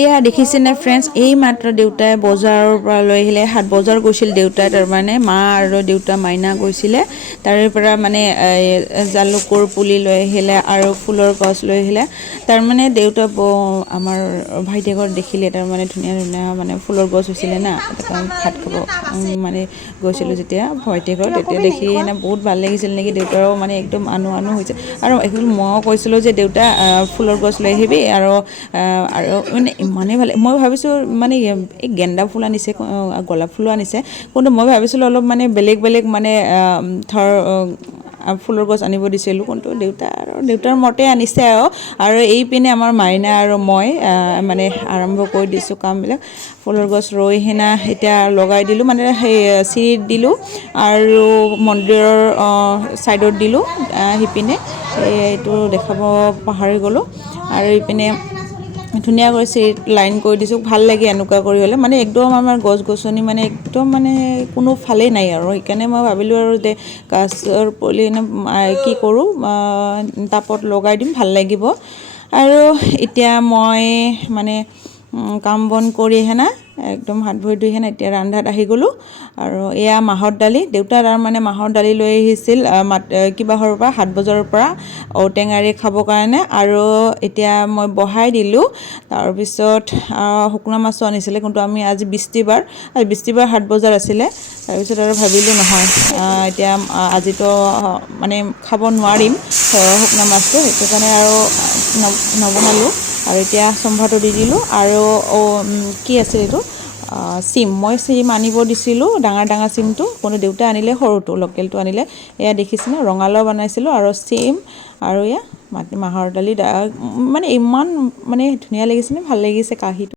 এয়া দেখিছেনে ফ্ৰেণ্ডছ, এই মাত্ৰ দেউতাই বজাৰৰ পৰা লৈ আহিলে। হাট বজাৰ গৈছিল দেউতাই, তাৰমানে মা আৰু দেউতা মাইনা গৈছিলে। তাৰে পৰা মানে জালুকৰ পুলি লৈ আহিলে আৰু ফুলৰ গছ লৈ আহিলে। তাৰমানে দেউতা আমাৰ ভাইটেকৰ দেখিলে, তাৰমানে ধুনীয়া ধুনীয়া মানে ফুলৰ গছ হৈছিলে না, ভাত খাব মানে গৈছিলোঁ যেতিয়া ভাইটেকৰ, তেতিয়া দেখি এনে বহুত ভাল লাগিছিল নেকি, দেউতাৰো মানে একদম আনো হৈছে। আৰু ময়ো কৈছিলোঁ যে দেউতা ফুলৰ গছ লৈ আহিবি, আৰু মানে ইমানেই ভাল, মই ভাবিছোঁ মানে এই গেন্দা ফুল আনিছে, গোলাপ ফুলো আনিছে, কিন্তু মই ভাবিছিলোঁ অলপ মানে বেলেগ মানে ধৰ ফুলৰ গছ আনিব দিছিলোঁ, কিন্তু দেউতাৰ মতে আনিছে আৰু এইপিনে আমাৰ মাইনা আৰু মই মানে আৰম্ভ কৰি দিছোঁ কামবিলাক। ফুলৰ গছ ৰুই কিনে এতিয়া লগাই দিলোঁ, মানে সেই চিৰিত দিলোঁ আৰু মন্দিৰৰ ছাইডত দিলোঁ সিপিনে। এইটো দেখাব পাহৰি গ'লোঁ। আৰু ইপিনে ধুনীয়াকৈ চিৰিত লাইন কৰি দিছোঁ, ভাল লাগে এনেকুৱা কৰি হ'লে, মানে একদম আমাৰ গছ গছনি মানে একদম মানে কোনো ফালেই নাই আৰু। সেইকাৰণে মই ভাবিলোঁ আৰু যে গছৰ পুলি কি কৰোঁ, টাবত লগাই দিম, ভাল লাগিব। আৰু এতিয়া মই মানে কাম বন কৰি একদম হাত ভৰি ধুই এতিয়া ৰন্ধাত আহি গ'লোঁ। আৰু এয়া মাহৰ দালি, দেউতা তাৰমানে মাহৰ দালি লৈ আহিছিল কিবাহৰ পৰা, হাট বজাৰৰ পৰা, ঔটেঙাৰে খাবৰ কাৰণে। আৰু এতিয়া মই বহাই দিলোঁ। তাৰপিছত শুকনা মাছো আনিছিলে, কিন্তু আমি আজি বৃষ্টিবাৰ হাট বজাৰ আছিলে। তাৰপিছত আৰু ভাবিলোঁ নহয়, এতিয়া আজিতো মানে খাব নোৱাৰিম শুকনা মাছটো, সেইটো কাৰণে আৰু নবনালোঁ। আৰু এতিয়া চম্ভাৰটো দি দিলোঁ। আৰু কি আছিল এইটো মই চিম আনিব দিছিলোঁ, ডাঙৰ চিমটো, কোনো দেউতাই আনিলে সৰুটো, লোকেলটো আনিলে। এয়া দেখিছেনে, ৰঙালাও বনাইছিলোঁ আৰু চিম, আৰু এয়া মাহৰ দালি, মানে ইমান মানে ধুনীয়া লাগিছেনে, ভাল লাগিছে কাঁহীটো।